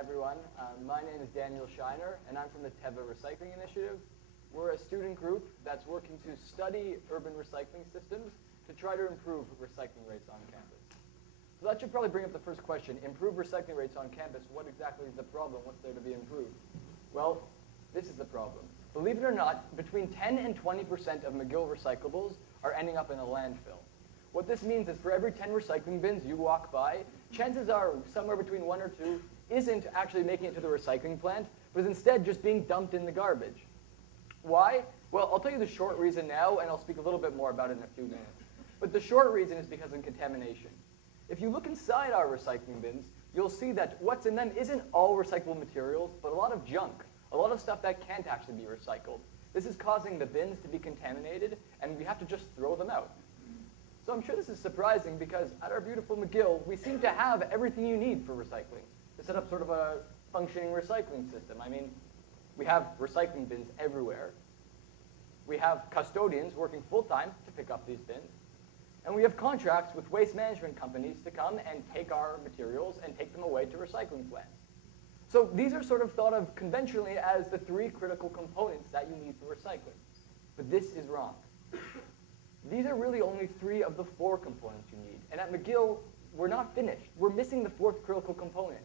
everyone. My name is Daniel Shiner, and I'm from the TEDx Recycling Initiative. We're a student group that's working to study urban recycling systems to try to improve recycling rates on campus. So that should probably bring up the first question. Improve recycling rates on campus. What exactly is the problem? What's there to be improved? Well, this is the problem. Believe it or not, between 10 and 20% of McGill recyclables are ending up in a landfill. What this means is for every 10 recycling bins you walk by, chances are somewhere between 1 or 2 isn't actually making it to the recycling plant, but is instead just being dumped in the garbage. Why? Well, I'll tell you the short reason now, and I'll speak a little bit more about it in a few minutes. But the short reason is because of contamination. If you look inside our recycling bins, you'll see that what's in them isn't all recyclable materials, but a lot of junk, a lot of stuff that can't actually be recycled. This is causing the bins to be contaminated, and we have to just throw them out. So I'm sure this is surprising because at our beautiful McGill, we seem to have everything you need for recycling to set up sort of a functioning recycling system. I mean, we have recycling bins everywhere. We have custodians working full-time to pick up these bins. And we have contracts with waste management companies to come and take our materials and take them away to recycling plants. So these are sort of thought of conventionally as the 3 critical components that you need for recycling. But this is wrong. These are really only 3 of the 4 components you need. And at McGill, we're not finished. We're missing the 4th critical component,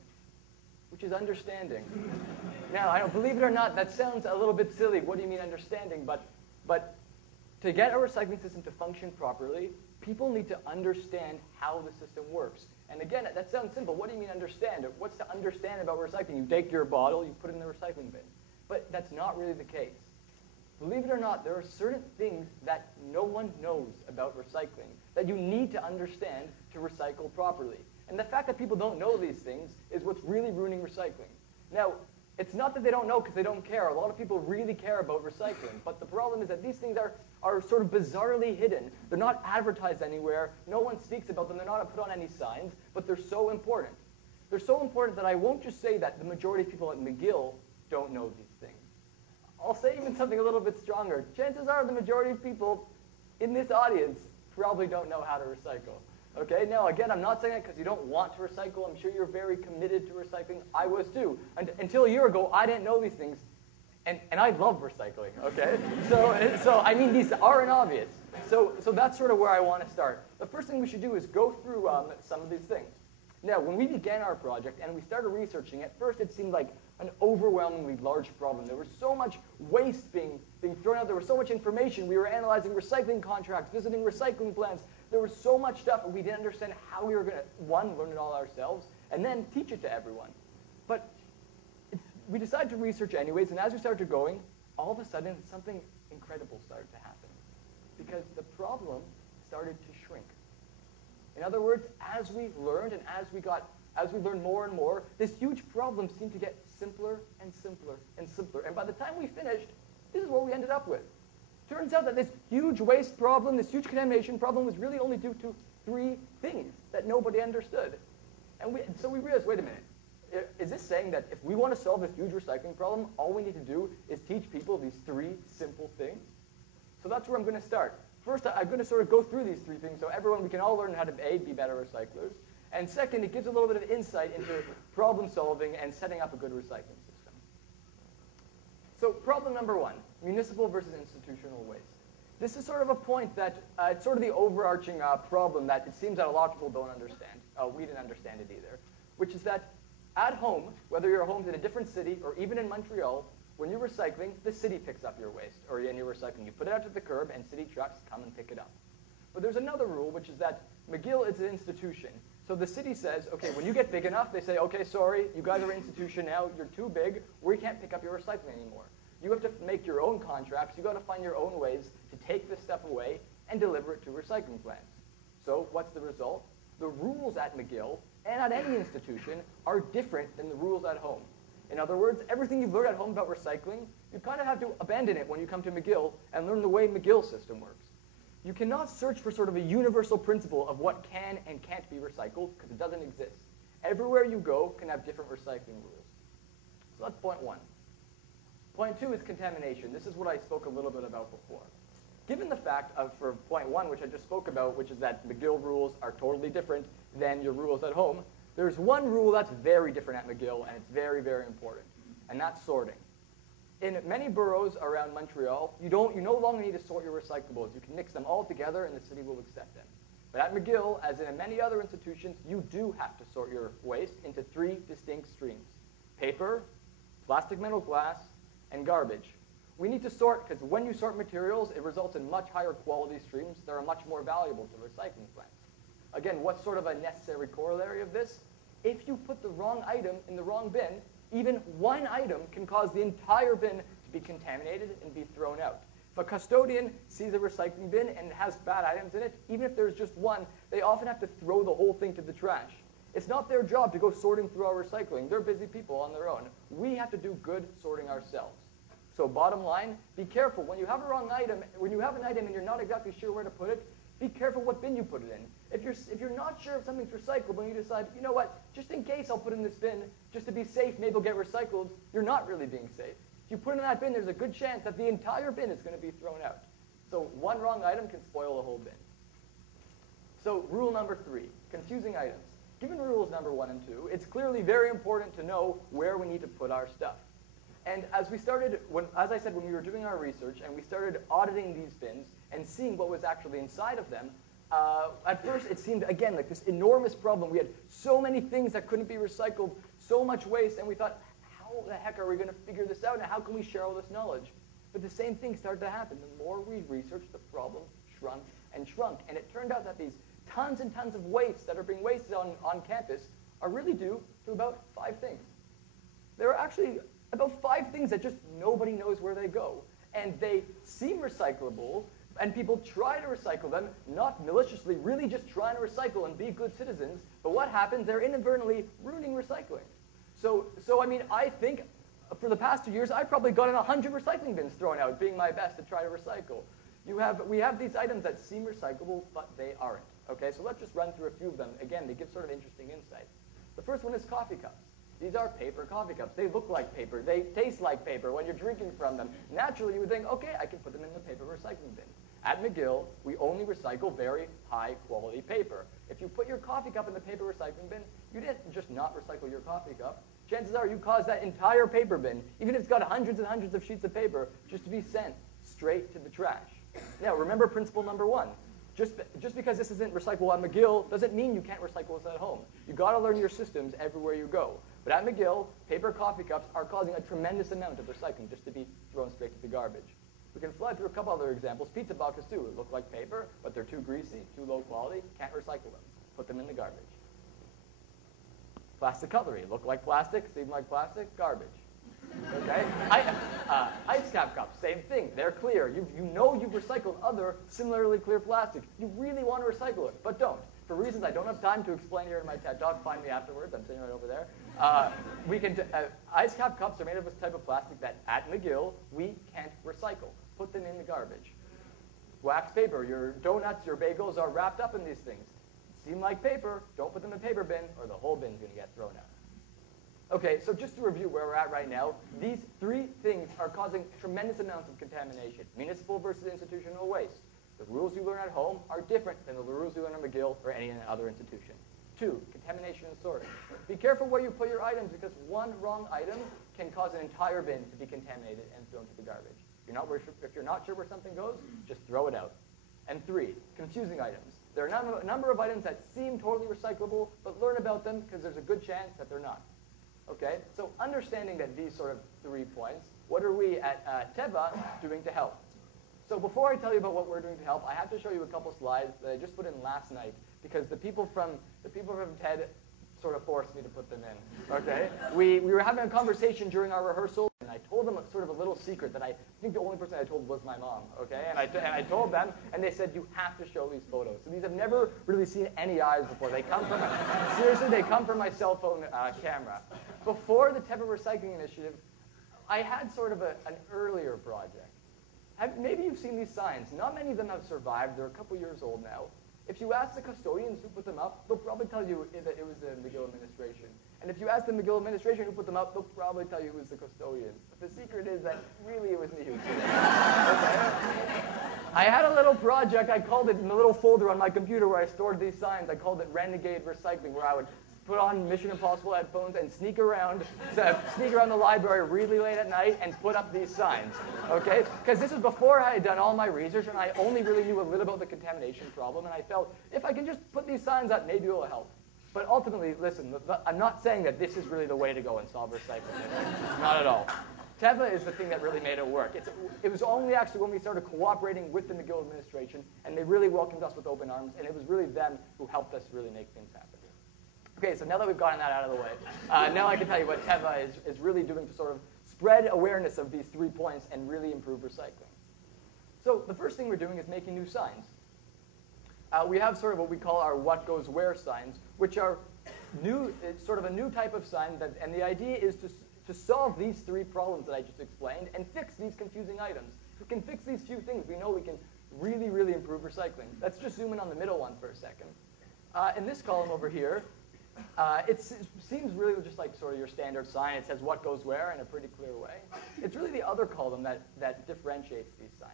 which is understanding. Now, I don't believe it or not, that sounds a little bit silly. What do you mean understanding? But to get a recycling system to function properly, people need to understand how the system works. And again, that sounds simple. What do you mean understand? What's to understand about recycling? You take your bottle, you put it in the recycling bin. But that's not really the case. Believe it or not, there are certain things that no one knows about recycling that you need to understand to recycle properly. And the fact that people don't know these things is what's really ruining recycling. Now, it's not that they don't know because they don't care. A lot of people really care about recycling. But the problem is that these things are sort of bizarrely hidden. They're not advertised anywhere. No one speaks about them. They're not put on any signs. But they're so important. They're so important that I won't just say that the majority of people at McGill don't know these things. I'll say even something a little bit stronger. Chances are the majority of people in this audience probably don't know how to recycle. Okay, now again, I'm not saying that because you don't want to recycle. I'm sure you're very committed to recycling. I was too. Until a year ago, I didn't know these things, and I love recycling, okay? So I mean, these aren't obvious. So that's sort of where I want to start. The first thing we should do is go through some of these things. Now, when we began our project and we started researching, at first it seemed like an overwhelmingly large problem. There was so much waste being thrown out. There was so much information. We were analyzing recycling contracts, visiting recycling plants. There was so much stuff, and we didn't understand how we were going to, 1, learn it all ourselves, and then teach it to everyone. But we decided to research anyways, and as we started going, all of a sudden, something incredible started to happen. Because the problem started to shrink. In other words, as we learned and as we learned more and more, this huge problem seemed to get simpler and simpler and simpler. And by the time we finished, this is what we ended up with. Turns out that this huge waste problem, this huge contamination problem was really only due to 3 things that nobody understood. And so we realized, wait a minute, is this saying that if we want to solve this huge recycling problem, all we need to do is teach people these 3 simple things? So that's where I'm going to start. First, I'm going to sort of go through these 3 things so we can all learn how to, A, be better recyclers. And second, it gives a little bit of insight into problem solving and setting up a good recycling system. So problem number 1, municipal versus institutional waste. This is sort of a point that it's sort of the overarching problem that it seems that a lot of people don't understand. We didn't understand it either, which is that at home, whether your home's in a different city or even in Montreal, when you're recycling, the city picks up your waste, or in your recycling. You put it out to the curb, and city trucks come and pick it up. But there's another rule, which is that McGill is an institution. So the city says, okay, when you get big enough, they say, okay, sorry, you guys are an institution now. You're too big. We can't pick up your recycling anymore. You have to make your own contracts. You've got to find your own ways to take this stuff away and deliver it to recycling plants. So what's the result? The rules at McGill and at any institution are different than the rules at home. In other words, everything you've learned at home about recycling, you kind of have to abandon it when you come to McGill and learn the way McGill's system works. You cannot search for sort of a universal principle of what can and can't be recycled because it doesn't exist. Everywhere you go can have different recycling rules. So that's point 1. Point 2 is contamination. This is what I spoke a little bit about before. Given the fact of, for point 1, which I just spoke about, which is that McGill rules are totally different than your rules at home, There's one rule that's very different at McGill, and it's very, very important, and that's sorting. In many boroughs around Montreal, you no longer need to sort your recyclables. You can mix them all together, and the city will accept them. But at McGill, as in many other institutions, you do have to sort your waste into 3 distinct streams: paper, plastic, metal, glass, and garbage. We need to sort because when you sort materials, it results in much higher quality streams that are much more valuable to recycling plants. Again, what's sort of a necessary corollary of this? If you put the wrong item in the wrong bin, even one item can cause the entire bin to be contaminated and be thrown out. If a custodian sees a recycling bin and it has bad items in it, even if there's just one, they often have to throw the whole thing to the trash. It's not their job to go sorting through our recycling. They're busy people on their own. We have to do good sorting ourselves. So bottom line, be careful. When you have a wrong item, when you have an item and you're not exactly sure where to put it, be careful what bin you put it in. If you're not sure if something's recyclable and you decide, you know what, just in case I'll put it in this bin, just to be safe, maybe it'll get recycled, you're not really being safe. If you put it in that bin, there's a good chance that the entire bin is going to be thrown out. So one wrong item can spoil the whole bin. So rule number 3, confusing items. Given rules number 1 and 2, it's clearly very important to know where we need to put our stuff. And as we started, as I said, when we were doing our research and we started auditing these bins and seeing what was actually inside of them, at first it seemed, again, like this enormous problem. We had so many things that couldn't be recycled, so much waste, and we thought, how the heck are we going to figure this out, and how can we share all this knowledge? But the same thing started to happen. The more we researched, the problem shrunk and shrunk. And it turned out that these tons and tons of waste that are being wasted on campus are really due to about 5 things. There are actually about 5 things that just nobody knows where they go. And they seem recyclable, and people try to recycle them, not maliciously, really just trying to recycle and be good citizens. But what happens? They're inadvertently ruining recycling. So I mean, I think for the past 2 years, I've probably gotten 100 recycling bins thrown out, being my best to try to recycle. We have these items that seem recyclable, but they aren't. Okay, so let's just run through a few of them. Again, they give sort of interesting insight. The first one is coffee cups. These are paper coffee cups. They look like paper. They taste like paper when you're drinking from them. Naturally, you would think, okay, I can put them in the paper recycling bin. At McGill, we only recycle very high-quality paper. If you put your coffee cup in the paper recycling bin, you didn't just not recycle your coffee cup. Chances are you caused that entire paper bin, even if it's got hundreds and hundreds of sheets of paper, just to be sent straight to the trash. Now, remember principle number 1. Just because this isn't recyclable at McGill doesn't mean you can't recycle this at home. You've got to learn your systems everywhere you go. But at McGill, paper coffee cups are causing a tremendous amount of recycling just to be thrown straight to the garbage. We can fly through a couple other examples. Pizza boxes, too. They look like paper, but they're too greasy, too low quality. Can't recycle them. Put them in the garbage. Plastic cutlery. Look like plastic, seem like plastic, garbage. Okay? Ice cap cups, same thing. They're clear. You know you've recycled other similarly clear plastic. You really want to recycle it, but don't. For reasons I don't have time to explain here in my TED Talk, find me afterwards. I'm sitting right over there. Ice cap cups are made of this type of plastic that at McGill we can't recycle. Put them in the garbage. Wax paper. Your donuts, your bagels are wrapped up in these things. Seem like paper. Don't put them in a paper bin, or the whole bin's going to get thrown out. Okay, so just to review where we're at right now, these 3 things are causing tremendous amounts of contamination. Municipal versus institutional waste. The rules you learn at home are different than the rules you learn at McGill or any other institution. 2, contamination and sorting. Be careful where you put your items because one wrong item can cause an entire bin to be contaminated and thrown to the garbage. If you're not sure where something goes, just throw it out. And 3, confusing items. There are a number of items that seem totally recyclable, but learn about them because there's a good chance that they're not. Okay, so understanding that these sort of 3 points, what are we at TEVA doing to help? So before I tell you about what we're doing to help, I have to show you a couple slides that I just put in last night because the people from TED sort of forced me to put them in. Okay, we were having a conversation during our rehearsal, and I told them sort of a little secret that I think the only person I told was my mom. Okay, and I told them, and they said you have to show these photos. So these have never really seen any eyes before. They come from seriously, they come from my cell phone camera. Before the TEVA Recycling Initiative, I had sort of an earlier project. Maybe you've seen these signs. Not many of them have survived. They're a couple years old now. If you ask the custodians who put them up, they'll probably tell you that it was the McGill administration. And if you ask the McGill administration who put them up, they'll probably tell you it was the custodians. But the secret is that really it was me who did it. Okay? I had a little project. I called it in a little folder on my computer where I stored these signs. I called it Renegade Recycling, where I would put on Mission Impossible headphones and sneak around the library really late at night and put up these signs, okay? Because this was before I had done all my research and I only really knew a little about the contamination problem, and I felt if I can just put these signs up, maybe it will help. But ultimately, listen, I'm not saying that this is really the way to go and solve recycling. Not at all. TEVA is the thing that really made it work. It was only actually when we started cooperating with the McGill administration, and they really welcomed us with open arms, and it was really them who helped us really make things happen. Okay, so now that we've gotten that out of the way, now I can tell you what TEVA is really doing to sort of spread awareness of these 3 points and really improve recycling. So the first thing we're doing is making new signs. We have sort of what we call our what goes where signs, which are new. It's sort of a new type of sign, and the idea is to solve these 3 problems that I just explained and fix these confusing items. If we can fix these few things, we know we can really, really improve recycling. Let's just zoom in on the middle one for a second. In this column over here, it seems really just like sort of your standard sign. It says what goes where in a pretty clear way. It's really the other column that differentiates these signs.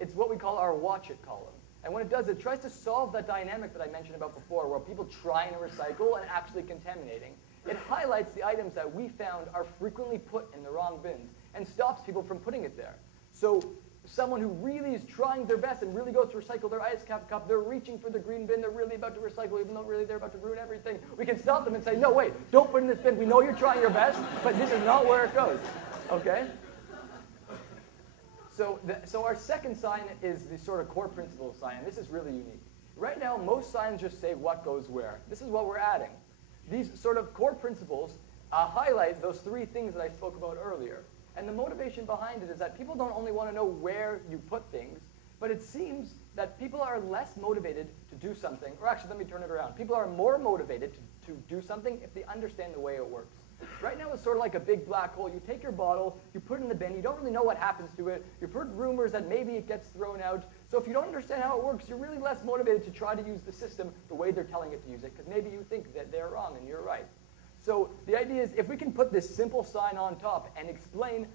It's what we call our watch it column. And what it does, it tries to solve that dynamic that I mentioned about before, where people trying to recycle and actually contaminating. It highlights the items that we found are frequently put in the wrong bins and stops people from putting it there. So someone who really is trying their best and really goes to recycle their ice cap cup, they're reaching for the green bin, they're really about to recycle, even though really they're about to ruin everything. We can stop them and say, no, wait, don't put it in this bin. We know you're trying your best, but this is not where it goes. Okay? So our second sign is the sort of core principle sign, and this is really unique. Right now, most signs just say what goes where. This is what we're adding. These sort of core principles highlight those 3 things that I spoke about earlier. And the motivation behind it is that people don't only want to know where you put things, but it seems that people are less motivated to do something. Or actually, let me turn it around. People are more motivated to do something if they understand the way it works. Right now, it's sort of like a big black hole. You take your bottle, you put it in the bin, you don't really know what happens to it. You've heard rumors that maybe it gets thrown out. So if you don't understand how it works, you're really less motivated to try to use the system the way they're telling it to use it, because maybe you think that they're wrong and you're right. So the idea is if we can put this simple sign on top and explain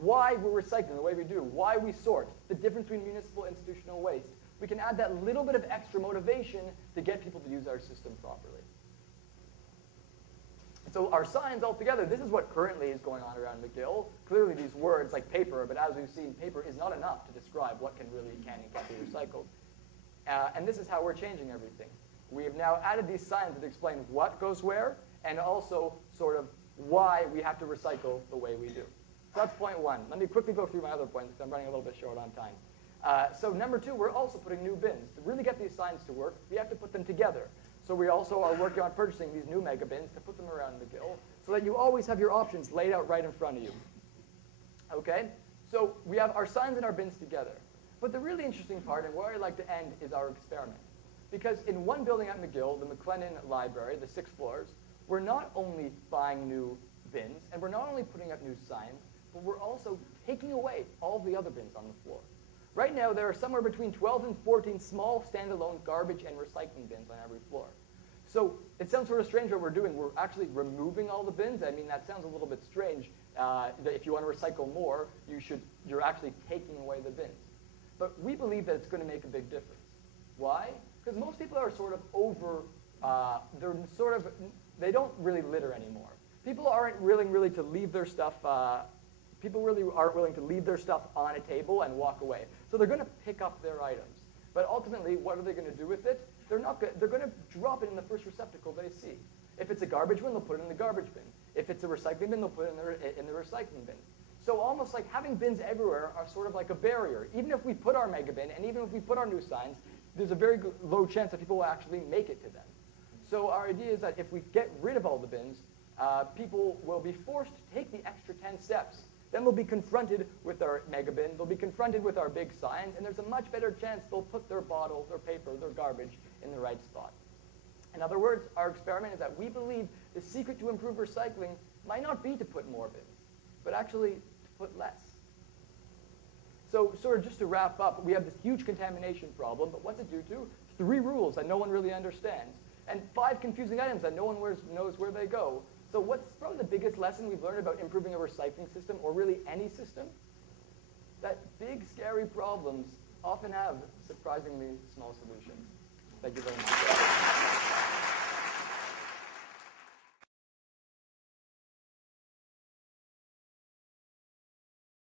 why we're recycling the way we do, why we sort, the difference between municipal and institutional waste, we can add that little bit of extra motivation to get people to use our system properly. So our signs altogether, this is what currently is going on around McGill. Clearly these words like paper, but as we've seen, paper is not enough to describe what can and can't be recycled. And this is how we're changing everything. We have now added these signs that explain what goes where and also sort of why we have to recycle the way we do. So that's point 1. Let me quickly go through my other points because I'm running a little bit short on time. So number 2, we're also putting new bins. To really get these signs to work, we have to put them together. So we also are working on purchasing these new mega bins to put them around McGill so that you always have your options laid out right in front of you. Okay? So we have our signs and our bins together. But the really interesting part, and where I'd like to end, is our experiment. Because in one building at McGill, the McLennan Library, the 6 floors, we're not only buying new bins, and we're not only putting up new signs, but we're also taking away all the other bins on the floor. Right now, there are somewhere between 12 and 14 small standalone garbage and recycling bins on every floor. So it sounds sort of strange what we're doing. We're actually removing all the bins. I mean, that sounds a little bit strange. That if you want to recycle more, you're actually taking away the bins. But we believe that it's going to make a big difference. Why? Because most people are sort of they don't really litter anymore. People aren't willing really to leave their stuff. People really aren't willing to leave their stuff on a table and walk away. So they're going to pick up their items. But ultimately, what are they going to do with it? They're going to drop it in the first receptacle they see. If it's a garbage bin, they'll put it in the garbage bin. If it's a recycling bin, they'll put it in the recycling bin. So almost like having bins everywhere are sort of like a barrier. Even if we put our mega bin, and even if we put our new signs, there's a very low chance that people will actually make it to them. So our idea is that if we get rid of all the bins, people will be forced to take the extra 10 steps. Then they'll be confronted with our mega bin, they'll be confronted with our big signs, and there's a much better chance they'll put their bottle, their paper, their garbage in the right spot. In other words, our experiment is that we believe the secret to improve recycling might not be to put more bins, but actually to put less. So sort of just to wrap up, we have this huge contamination problem, but what's it due to? 3 rules that no one really understands, and 5 confusing items that no one knows where they go. So what's probably the biggest lesson we've learned about improving a recycling system, or really any system? That big, scary problems often have surprisingly small solutions. Thank you very much.